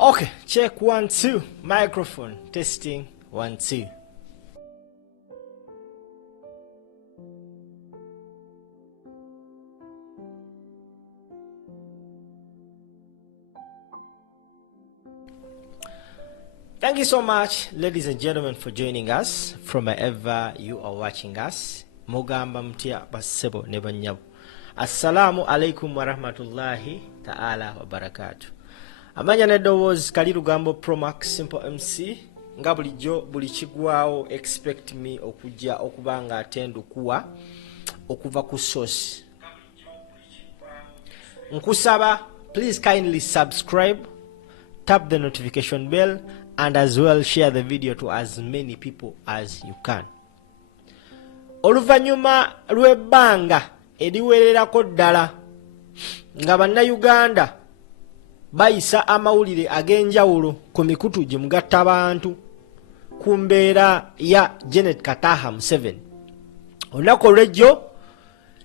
Okay, check 1 2 microphone testing 1 2. Thank you so much, ladies and gentlemen, for joining us from wherever you are watching us. Mugamba mtia basebo nebanyabo. Assalamu alaikum wa rahmatullahi ta'ala wa barakatuh. Amanya nedowozi Kaliru Gambo Pro Max Simple MC. Nga bulijjo buli kigwawo expect me okujja okubanga atendu kuwa okuva ku source. Nkusaba, please kindly subscribe, tap the notification bell, and as well share the video to as many people as you can. Oluvanyuma lw'ebbanga eriwererako ddala nga bannayuganda bayisa amawulire ag'enjawulo ku mikutu gye mugatta abantu ku mbeera ya Janet Kataha Museveni. Olunaku olw'ejjo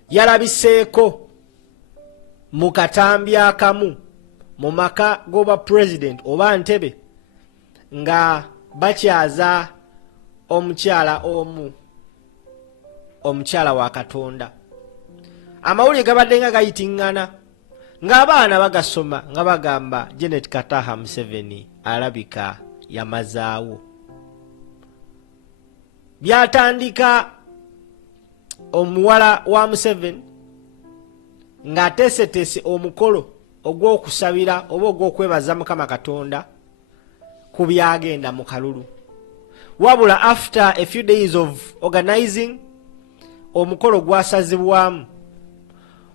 yalabiseeko mu katambi akamu mu maka g'obwa president oba Ntebe nga bakyaza omukyala wa Katonda. Amawulire gabadde nga gayitingana ng'abaana bagasoma nga bagamba Janet Kataha Museveni alabika yamazaawo. Byatandika omuwala wa Museveni ng'ateeseteese omukolo ogw'okusabira oba ogw'okwebaza Mukama Katonda ku byagenda mu kalulu. Wabula after a few days of organizing, omukolo gwasazibwamu.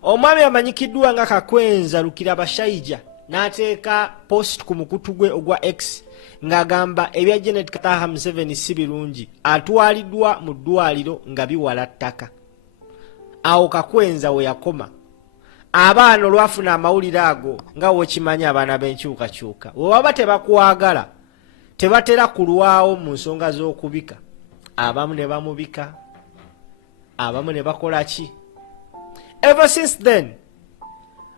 Omwami amanyikiddwa nga Kakwenza Lukira Bashaija n'ateeka post ku mukutu gwe ogwa X ng'agamba ebya Janet Kataha Museveni si birungi, atwaliddwa mu ddwaliro nga biwala ttaka. Awo Kakwenza we yakoma. Abaana olwafuna amawulire ago nga wokimanyi abaana b'enkyukakyuka bwe baba tebakwagala tebatera kulwawo mu nsonga z'okubika. Abamu ne bamubika, abamu ne bakola ki. Ever since then,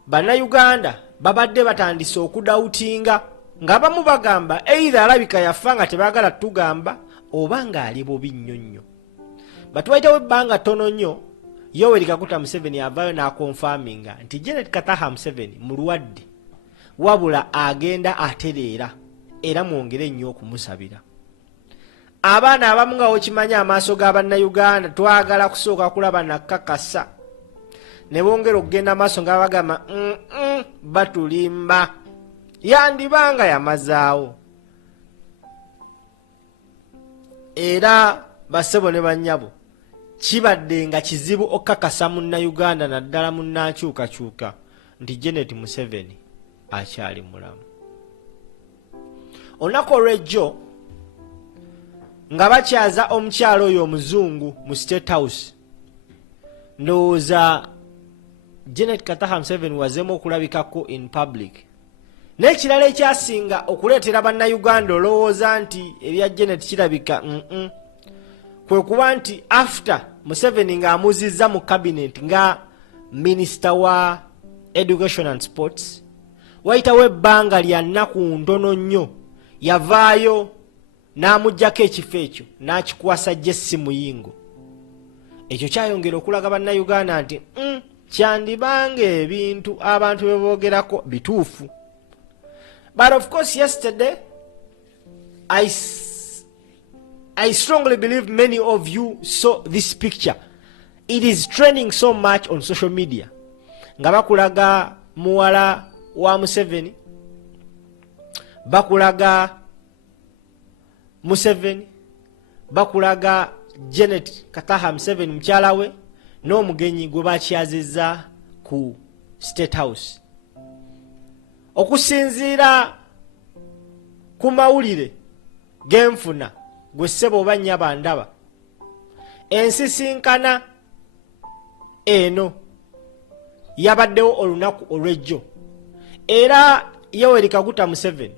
bannayuganda babadde batandise okudawutinga ng'abamu bagamba either alabika yafa nga tebaagala tugamba oba ng'ali bubi nnyonnyo. Batuwayitawo ebbanga ttono nnyo, Yoweri Kaguta Museveni avaayo n'akonfaminga nti Janet Kataha Museveni mulwadde wabula agenda atereera era mwongere nnyo okumusabira. Abaana abamu nga wokimanyi amaaso g'abannayuganda twagala kusooka kulaba nakakasa ne bongera okugenda maaso nga bagamba batulimba yandibanga yamazaawo. Era basebo ne bannyabo kibadde nga kizibu okukakasa munnayuganda naddala munnankyukakyuka nti Janet Museveni akyali mulamu. Olunaku olw'ejjo nga bakyaza omukyalo oyo omuzungu mu State House, ndowooza Janet Kataha Museveni wazemu okulabikako in public. N'ekirala ekyasinga okuleetera bannayuganda olowooza nti ebya Janet kirabika kwe kuba nti after Museveni ng'amuzizza mu cabinet nga Minister wa Education and Sports, wayitawo ebbanga lya nnaku ntono nnyo yavaayo n'amuggyako ekifo ekyo n'akikwasa Jesse Muyingo. Ekyo kyayongera okulaga bannayuganda nti kyandibanga ebintu abantu bye boogerako bituufu. But of course yesterday I strongly believe many of you saw this picture. It is trending so much on social media. Nga bakulaga muwala wa Museveni, bakulaga Museveni, bakulaga Janet Kataha Museveni mukyala we n'omugenyi gwe bakyazizza ku State House. Okusinziira ku mawulire genfuna gwe ssebo oba nnyaba ndaba, ensisinkana eno yabaddewo olunaku olw'ejjo, era Yoweri Kaguta Museveni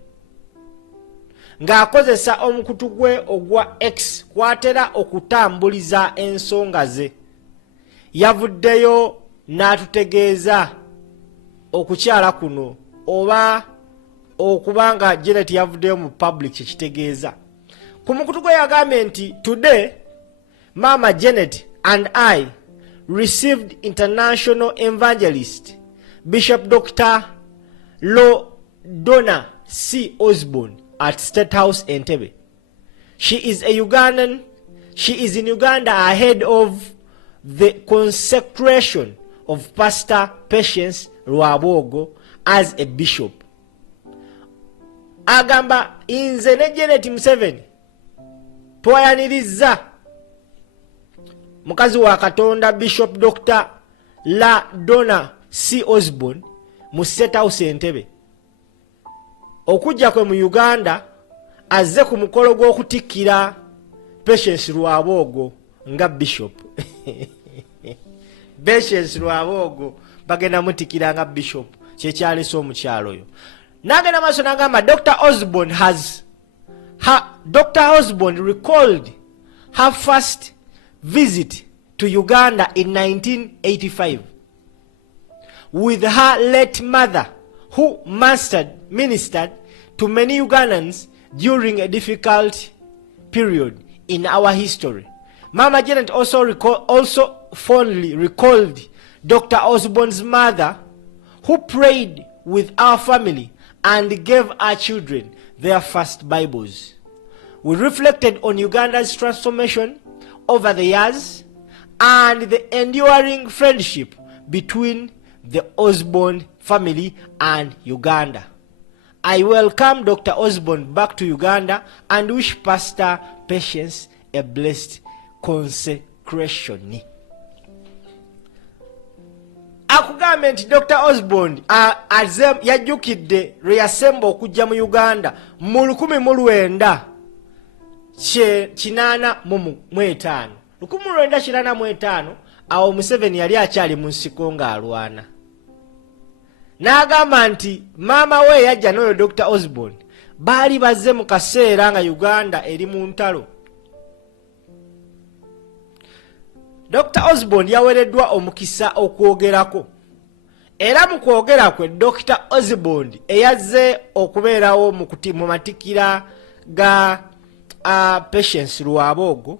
ng'akozesa omukutu gwe ogwa X kwatera okutambuliza ensonga ze, yavuddeyo n'atutegeeza okukyala kuno oba okubanga Janet yavuddeyo mu public kyekitegeeza. Ku mukutu gwe yagambye nti today Mama Janet and I received international evangelist Bishop Dr. Donna C. Osborne at State House Entebbe. She is a Ugandan. She is in Uganda ahead of the consecration of Pastor Patience Lwabogo as a bishop. Agamba inze ne Janet Museveni twayaniriza mukazi wa Katonda Bishop Dr. Donna C. Osborne mu State House Entebbe okujja kwe mu Uganda azze ku mukolo gw'okutikkira Patience Lwabogo nga bishop. Patience Lwabogo bagenda mutikira nga bishop kyekyalesa omukyalo oyo. Nagenda maaso n'agamba Dr. Osborne recalled her first visit to Uganda in 1985 with her late mother, who ministered to many Ugandans during a difficult period in our history. Mama Janet also fondly recalled Dr. Osborne's mother, who prayed with our family and gave our children their first Bibles. We reflected on Uganda's transformation over the years and the enduring friendship between the Osborne family and Uganda. I welcome Dr. Osborne back to Uganda and wish Pastor Patience a blessed consecration. Akugamba nti Dr. Osborne yajjukidde lwe yasemba okujja mu Uganda mu 1985 awo Museveni yali akyali mu nsiko ng'alwana. N'agamba nti maama we yajja n'oyo Dr. Osborne baali bazze mu kaseera nga Uganda eri mu ntalo. Dr. Osborne yawereddwa omukisa okwogerako. Era mu kwogera kwe Dr. Osborne eyazze okubeerawo mu matikira ga Patience Lwabogo,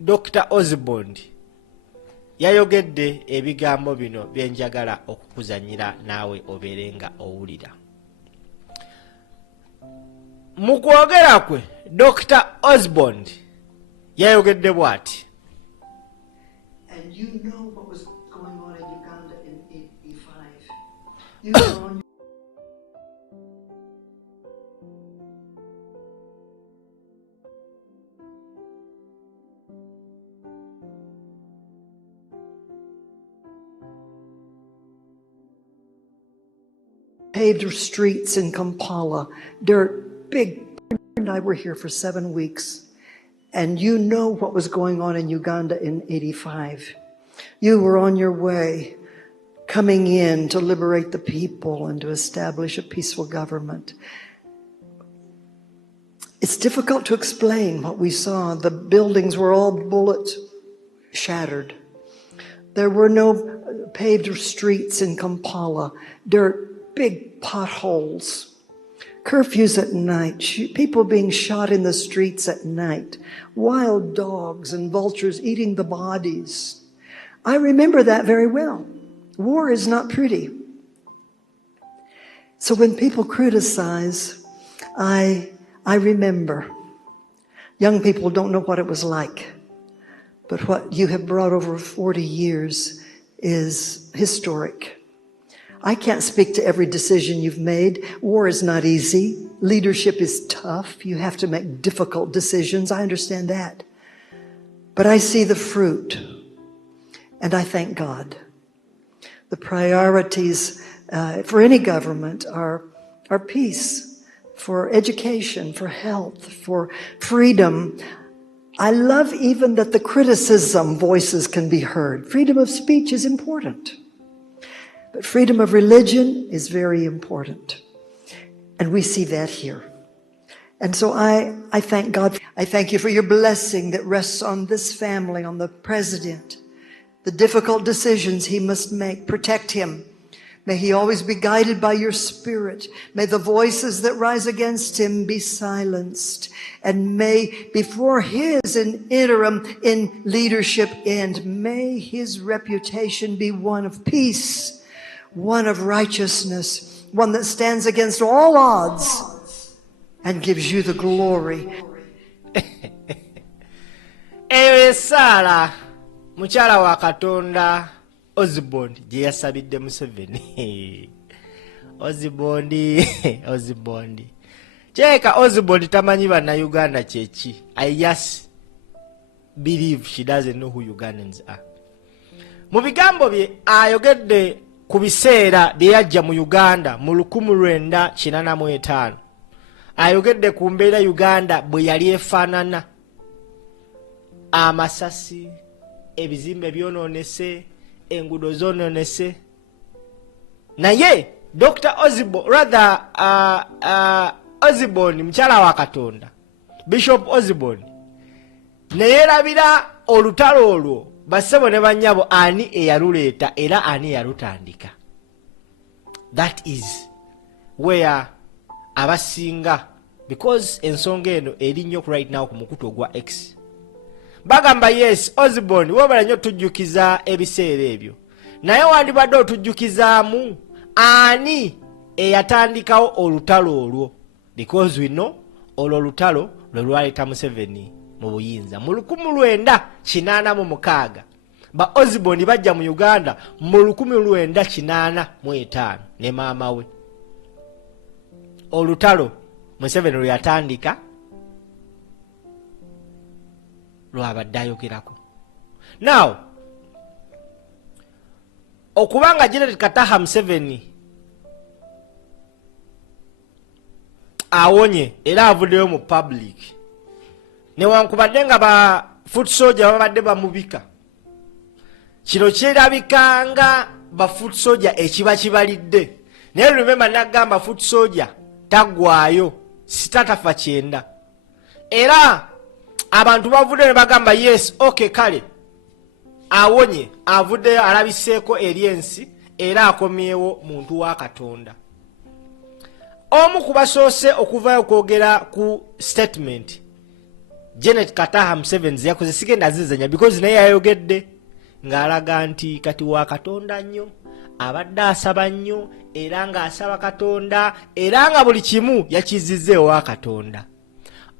Dr. Osborne yayogedde ebigambo bino byenjagala okukuzanyira naawe obeerenga owulira. Mu kwogera kwe Dr. Osborne yayogedde bw'ati. And you know what was going on in Uganda in 85. You know paved streets in Kampala, dirt, big. And I were here for 7 weeks. And you know what was going on in Uganda in 85. You were on your way, coming in to liberate the people and to establish a peaceful government. It's difficult to explain what we saw. The buildings were all bullet shattered. There were no paved streets in Kampala, dirt, big potholes. Curfews at night, people being shot in the streets at night, wild dogs and vultures eating the bodies. I remember that very well. War is not pretty. So when people criticize, I remember. Young people don't know what it was like, but what you have brought over 40 years is historic. I can't speak to every decision you've made. War is not easy. Leadership is tough. You have to make difficult decisions. I understand that. But I see the fruit, and I thank God. The priorities for any government are peace, for education, for health, for freedom. I love even that the criticism voices can be heard. Freedom of speech is important. But freedom of religion is very important. And we see that here. And so I thank God. I thank you for your blessing that rests on this family, on the president, the difficult decisions he must make. Protect him. May he always be guided by your spirit. May the voices that rise against him be silenced. And may, before his interim in leadership end, may his reputation be one of peace, one of righteousness, one that stands against all odds and gives you the glory. Ewe Sara, mukyala wa Katonda, Osborne gye yasabidde Museveni. Osborne. Kyeka Osborne tamanyi bannayuganda kyeki. I just believe she doesn't know who Ugandans are. Mu bigambo bye ayogedde ku biseera bye yajja mu Uganda mu 1985. Ayogedde ku mbeera Uganda bwe yali efaanana. Amasasi, ebizimbe byonoonese, enguudo zonoonese. Naye Dr. Osborne mukyala wa Katonda, Bishop Osborne, ne yeerabira olutalo olwo bassebo ne bannyabo ani eyaluleeta era ani eyalutandika. That is where abasinga, because ensonga eno eri nnyo right now ku mukutu ogwa X. Bagamba yes, Osborne wabala nnyo tujjukiza ebiseera ebyo. Naye wandibadde otujjukizaamu ani eyatandikawo olutalo olwo. Because we know olwo olutalo lwe lwaleeta Museveni mu buyinza mu 1986. Ba Osborne bajja mu Uganda mu 1985 ne maama we. Olutalo Museveni lwe yatandika lwabadde ayogerako. Now, okubanga Janet Kataha Museveni awonye era avuddeyo mu public, newankubadde nga ba foot soldier babadde bamubika, kino kyerabikanga ba foot soldier ekiba kibalidde. Naye remember nagamba foot soldier taggwaayo sitatafa kyenda. Era abantu bavudde ne bagamba yes, okay kale awonye, avuddeyo alabiseeko eri ensi era akomyewo muntu wa Katonda. Omu kubasoose okuvayo kwogera ku statement Janet Kataha Museveni yakoze, sigenda zizanya because naye yayogedde ng'alaga nti kati wa Katonda nnyo, abadde asaba nnyo era ng'asaba Katonda era nga buli kimu yakizizze wa Katonda.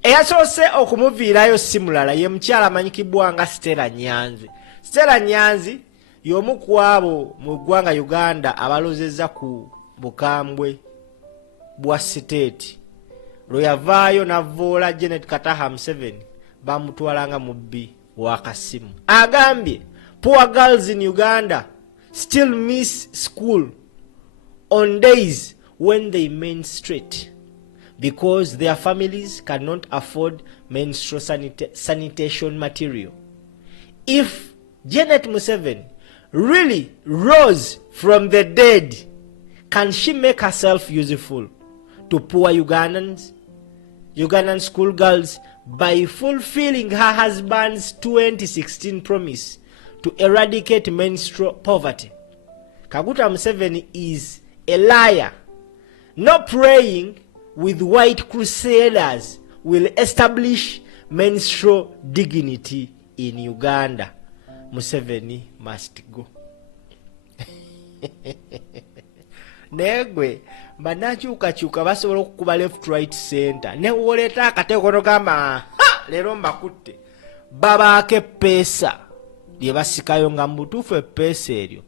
Eyasoose okumuviirayo si mulala ye mukyala amanyikibwa nga Stella Nyanzi. Stella Nyanzi y'omu ku abo mu ggwanga Uganda abalozezza ku bukambwe bwa state. Lwe yavaayo n'avvoola Janet Kataha Museveni bamutwalanga mubbi wa kasimu. Agambye poor girls in Uganda still miss school on days when they menstruate because their families cannot afford menstrual sanitation material. If Janet Museveni really rose from the dead, can she make herself useful to poor Ugandan schoolgirls by fulfilling her husband's 2016 promise to eradicate menstrual poverty? Kaguta Museveni is a liar. No praying with white crusaders will establish menstrual dignity in Uganda. Museveni must go. Negwe banakyukakyuka basobola okukuba left right center ne woleta akateekono gamba leero mbakutte babaako eppeesa lye basikayo nga mu butuufu eppeesa eryo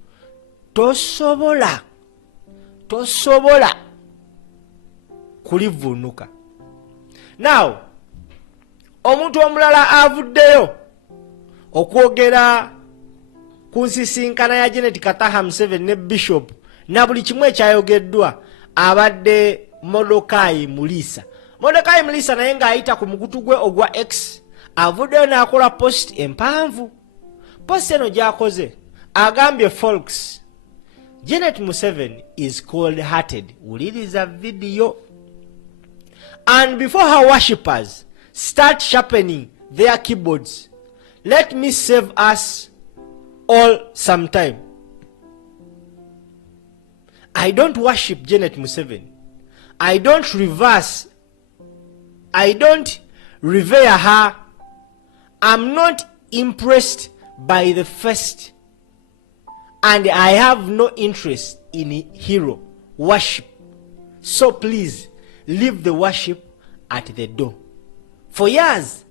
tosobola kulivunuka. Now omuntu omulala avuddeyo okwogera ku nsisinkana ya Janet Kataha Museveni ne Bishop na buli kimu ekyayogeddwa abadde Mordecai Mulisa. Mordecai Mulisa naye ng'ayita ku mukutu gwe ogwa X avuddeyo n'akola post empanvu. Post eno gy'akoze agambye folks, Janet Museveni is cold-hearted. Wuliriza video. And before her worshippers start sharpening their keyboards, let me save us all some time. I don't worship Janet Museveni. I don't revere her. I'm not impressed by the first, and I have no interest in hero worship. So please leave the worship at the door. For years,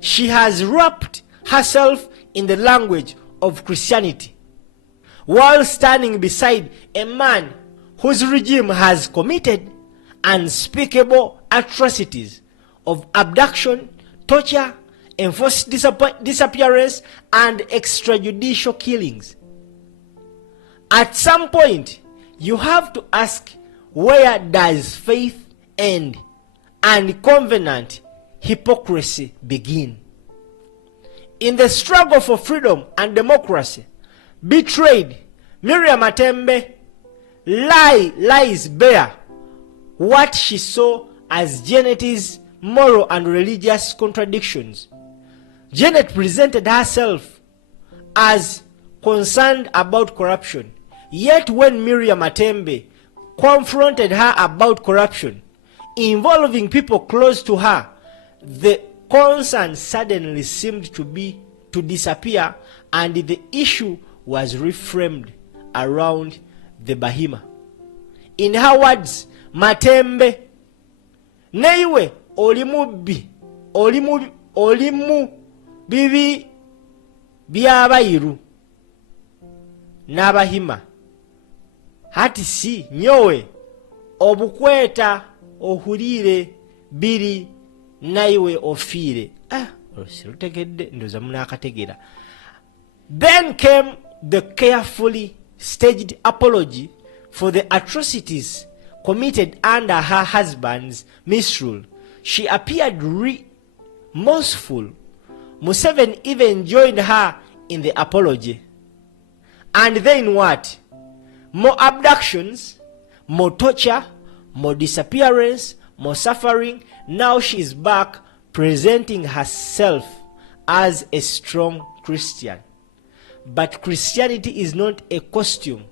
she has wrapped herself in the language of Christianity while standing beside a man whose regime has committed unspeakable atrocities of abduction, torture, enforced disappearance, and extrajudicial killings. At some point, you have to ask, where does faith end and covenant hypocrisy begin? In the struggle for freedom and democracy, betrayed Miriam Matembe lies bare what she saw as Janet's moral and religious contradictions. Janet presented herself as concerned about corruption, yet when Miriam Matembe confronted her about corruption involving people close to her, the concern suddenly seemed to disappear, and the issue was reframed around the Bahima. In her words, Matembe, neiwe olimu bibi by'abayiru n'Abahima, hati si nyowe obukweta ohulire biri naiwe ofiire. Sirutegedde ndoza munakategera. Then came the carefully staged apology for the atrocities committed under her husband's misrule. She appeared remorseful. Museveni even joined her in the apology. And then what? More abductions, more torture, more disappearance, more suffering. Now she is back presenting herself as a strong Christian. But Christianity is not a costume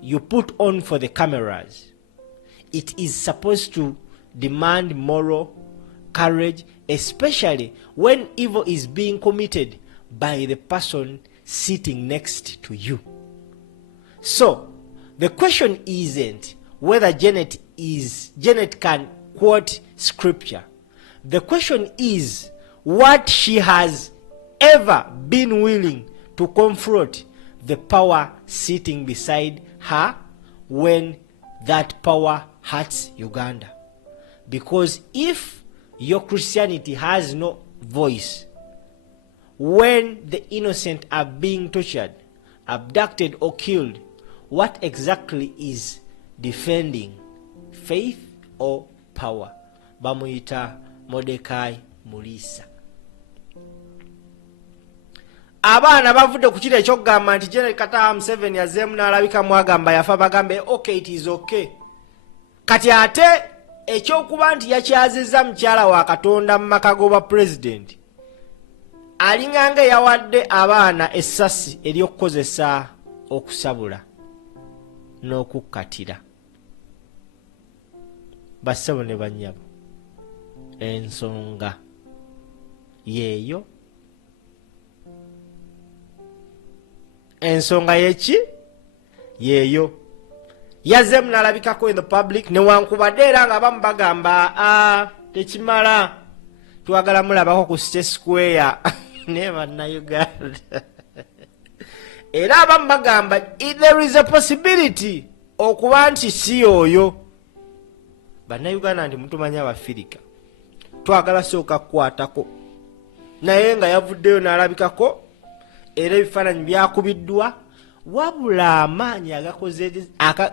you put on for the cameras. It is supposed to demand moral courage, especially when evil is being committed by the person sitting next to you. So, the question isn't whether Janet can quote scripture. The question is what she has ever been willing to confront the power sitting beside her when that power hurts Uganda. Because if your Christianity has no voice when the innocent are being tortured, abducted or killed, what exactly is defending? Faith or power? Bamuyita Mordecai Mulisa. Abaana bavudde ku kiro ekyokugamba nti General Kataha Museveni yazzeemu n'alabika mwagamba yafa bagambe okay, it is okay. Kati ate ekyokuba nti yakyazizza mukyala wa Katonda mu maka g'obwa president alinganga yawadde abaana essasi ery'okukozesa okusabula n'okukkatira. Bassebo ne bannyabo, ensonga yeeyo. Ensonga yeki yeeyo. Yazzeemu n'alabikako in the public, newankubadde era nga bamu bagamba tekimala, twagala mulabako ku State Square ne bannayuganda. Era abamu bagamba there is a possibility okuba nti si oyo. Bannayuganda nti mutumanya Abafirika twagala sooka kukwatako, naye nga yavuddeyo n'alabikako era ebifaananyi byakubiddwa, wabula amaanyi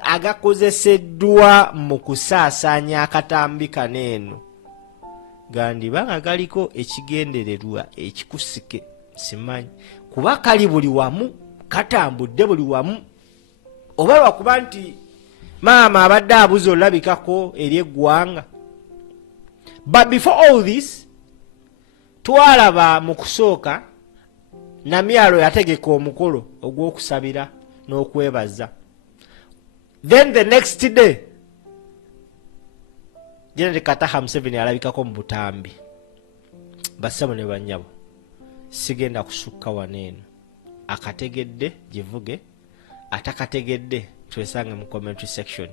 agakozeseddwa mu kusaasaanya akatambi kaneeno gandiba nga galiko ekigendererwa ekikusike simanyi, kuba kali buli wamu, katambudde buli wamu. Oba lwakuba nti maama abadde abuze olabikako eri eggwanga. But before all this, twalaba mu kusooka Namyalo yategeka omukolo ogw'okusabira n'okwebaza. Then the next day General Kataha Museveni alabikako mu Butambi. Bassabo ne bannyabo. Sigenda kusukka waneeno. Akategedde givuge, atakategedde twesange mu commentary section.